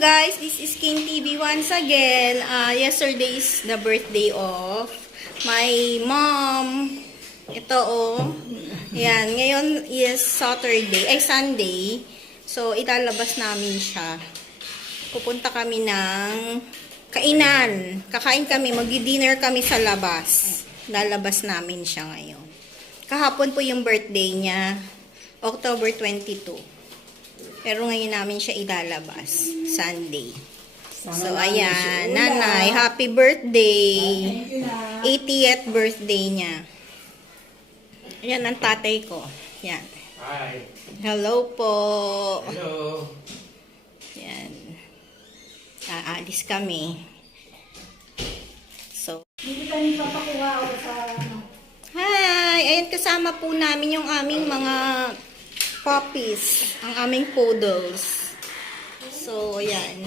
guys, this is King TV once again. Yesterday is the birthday of my mom. Ito Ayan, ngayon is Sunday. So, ilalabas namin siya. Pupunta kami ng kainan. Kakain kami, magdi-dinner kami sa labas. Lalabas namin siya ngayon. Kahapon po yung birthday niya, October 22. Pero ngayon namin siya ilalabas, Sunday. So, ayan, nanay, happy birthday. 80th birthday niya. Ayan ang tatay ko. Ayan. Hi. Hello po. Hello. Ayan. Aalis kami. So, hi! Ayan, kasama po namin yung aming mga puppies, ang aming poodles. So, ayan.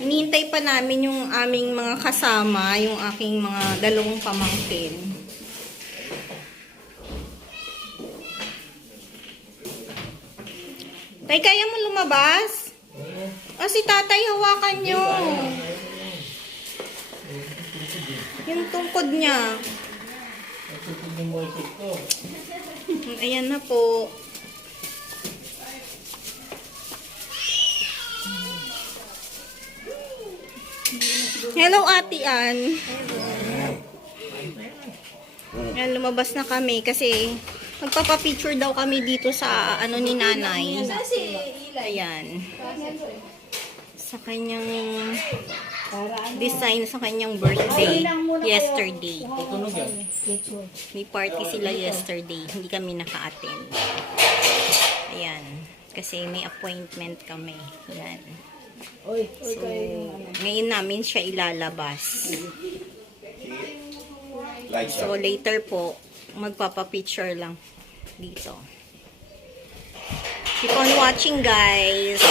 Hinihintay pa namin yung aming mga kasama, yung aking mga dalawang pamangkin. Tay, kaya mo lumabas? O, si tatay, hawakan nyo. Yung tungkod niya. Ayan na po. Hello, Ate Ann. Ayan, lumabas na kami kasi magpapapicture daw kami dito sa ni nanay. Ayan. Sa kanyang design sa kanyang birthday yesterday. May party sila yesterday. Hindi kami naka-attend. Ayan. Kasi may appointment kami. Ayan. So, ngayon namin siya ilalabas. So, later po, magpapapicture lang dito. Keep on watching, guys.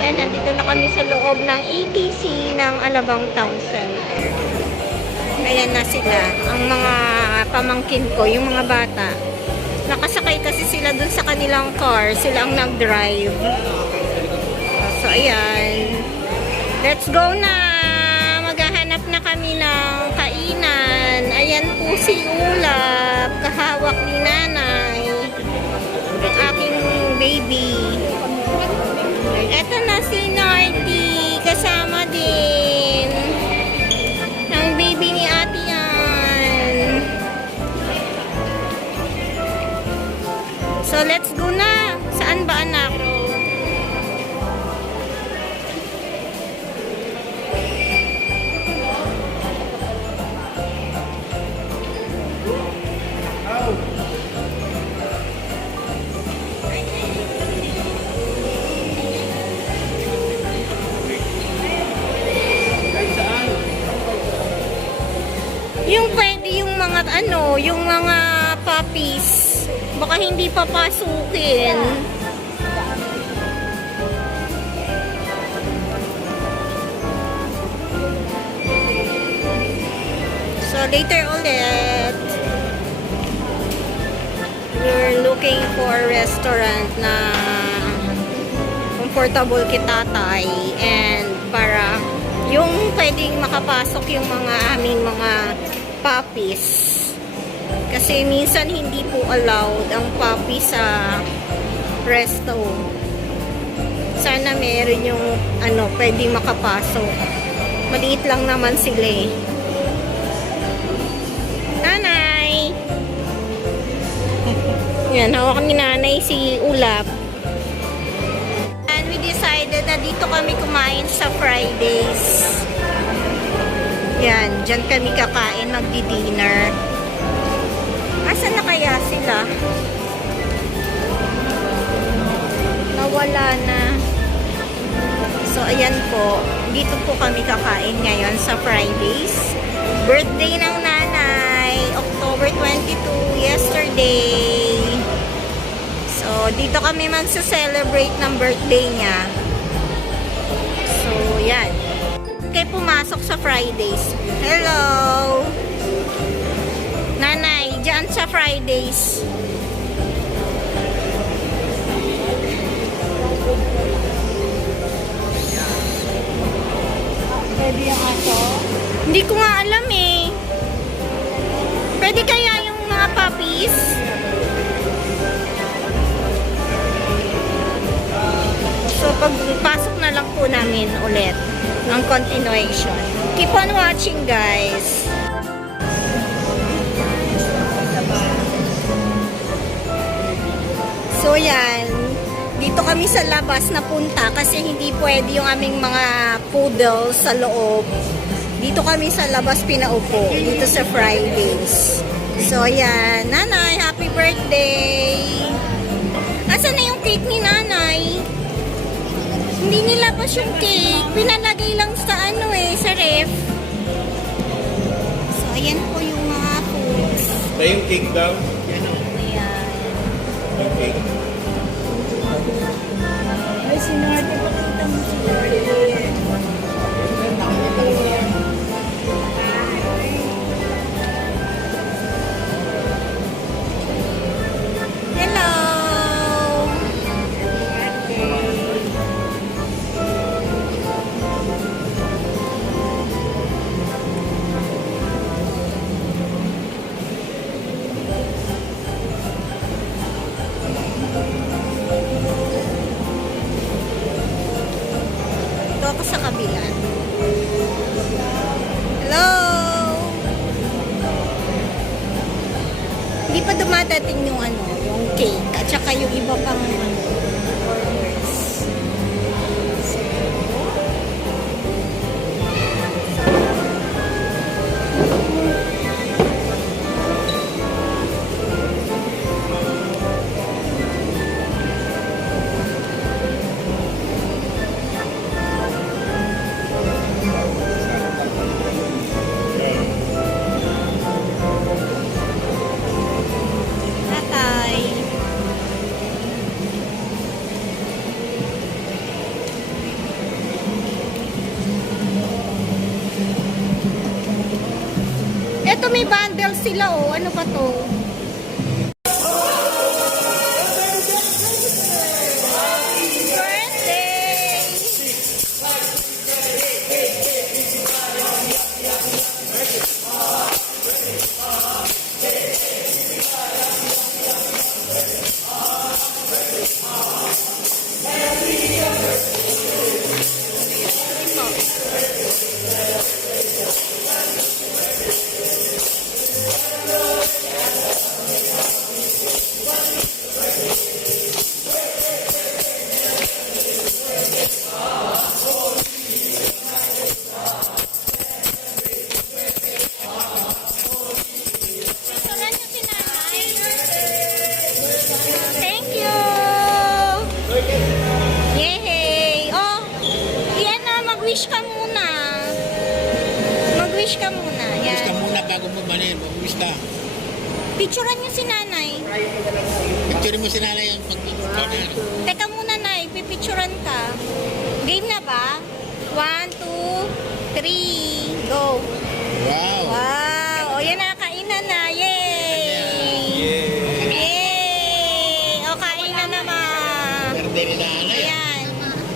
Ayan, nandito na kami sa loob ng ETC ng Alabang Town Center. Ayan na sila, ang mga pamangkin ko, yung mga bata. Nakasakay kasi sila dun sa kanilang car, sila ang nag-drive. So, ayan. Let's go na! Maghahanap na kami ng kainan. Ayan po si Ulap, kahawak ni nanay. Ang aking baby. Eto na si Narty, kasama din ang baby ni Ate Ann. So, let's go na. Saan ba, anak? Yung pwede yung mga yung mga puppies, baka hindi papasukin. So later ulit, we're looking for a restaurant na comfortable kita tatay, and para yung pwedeng makapasok yung mga aming mga puppies. Kasi minsan hindi po allowed ang puppy sa resto. Sana meron yung pwedeng makapasok. Maliit lang naman sila eh. Nanay! Yan, hawak ni nanay si Ulap. And we decided na dito kami kumain sa Fridays. Yan, dyan kami kakain, magdi-dinner. Nasaan na kaya sila? Nawala na. So, ayan po. Dito po kami kakain ngayon sa Fridays. Birthday ng nanay. October 22, yesterday. So, dito kami magsa-celebrate ng birthday niya. So, yan. Kaya pumasok sa Fridays. Hello! Nanay, dyan sa Fridays. Pwede yung aso? Hindi ko nga alam eh. Pwede kaya yung mga puppies? So, pagpasok na lang po namin ulit ang continuation. Keep on watching, guys. So, yan. Dito kami sa labas napunta kasi hindi pwede yung aming mga poodles sa loob. Dito kami sa labas pinaupo. Dito sa Fridays. So, yan. Nanay, happy birthday! Asan na yung cake ni nanay? Hindi nilabas yung cake. Pinalagay lang sa sa ref. So, ayan po yung mga foods. Na yung cake daw? Ayan. Yung cake. Ay, sinarte pa kita mo Hello! Ito ako sa kabila. Hello! Hindi pa dumadating yung yung cake at saka yung iba pang orders. Tatay. Eto may bundle sila Ano ba to? Birthday! Picturean niyo si nanay. Thank you! Yay! Oh, yan na, mag-wish ka muna. Mag-wish ka muna. Wish ka Yan. muna bago mo manin. Wish ka. Picturean niyo si nanay. Picture mo si nanay yung pag-picture na. Teka muna, nay. Pipicturean ka. Game na ba? 1, 2, 3, go. Wow. Wow! O, yan na, kainan na. Yay! Yay! O, kain na naman. Birthday ni nanay. Ayan.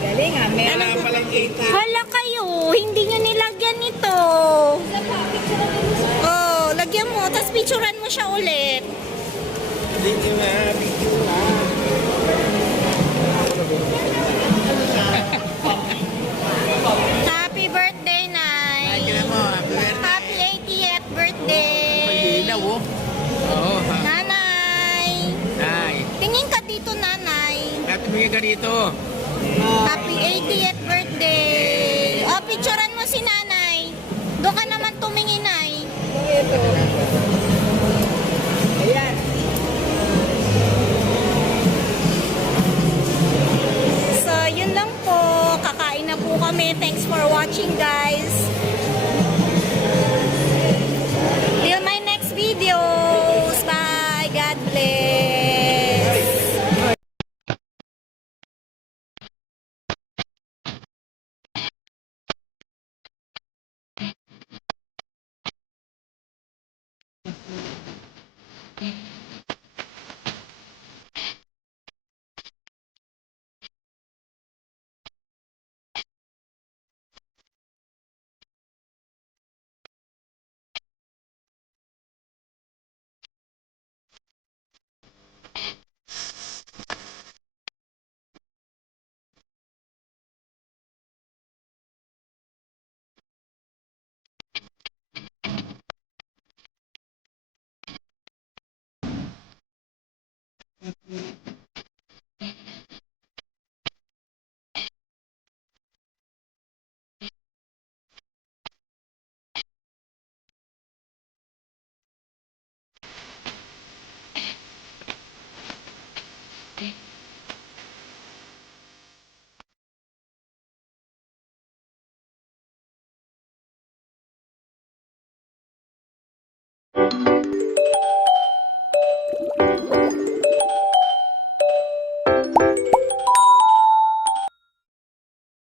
Galing ah, meron Wala palang cake. Hala kayo, hindi nyo nilagyan ito. Oh, lagyan mo, tapos picturean mo siya ulit. Hindi nyo na picture na. Happy birthday, Nay. Ay, kaya mo. Happy birthday. Happy 80th birthday. Ilaw oh. Oo. Nanay. Nay. Tingin ka dito, Nanay. Happy bigay ka dito. Happy 80th birthday. Oh, picturean mo si Nanay. Doon ka naman tumingin, Nay. ito. Ayan.